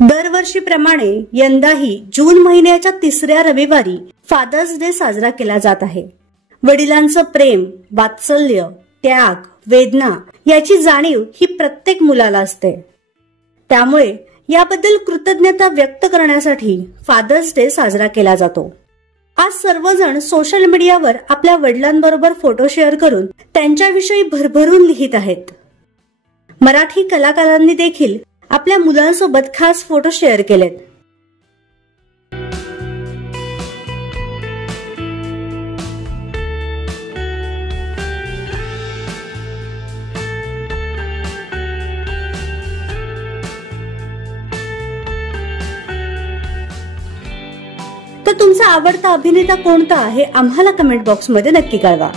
दरवर्षीप्रमाणे यंदाही जून महिन्याच्या 3ऱ्या रविवारी फादर्स डे साजरा केला जात आहे. वडिलांचं प्रेम, वात्सल्य, त्याग, वेदना याची जाणीव ही प्रत्येक मुलाला असते. त्यामुळे याबद्दल कृतज्ञता व्यक्त करण्यासाठी फादर्स डे साजरा केला जातो. आज सर्वजण सोशल मीडियावर आपल्या वडिलांबरोबर फोटो शेअर करून त्यांच्याविषयी भरभरून लिहित आहेत. मराठी कलाकारांनी देखील आपल्या मुलांसोबत खास फोटो शेअर केलेत. तर तुमचा आवडता अभिनेता कोणता हे आम्हाला कमेंट बॉक्समध्ये नक्की कळवा.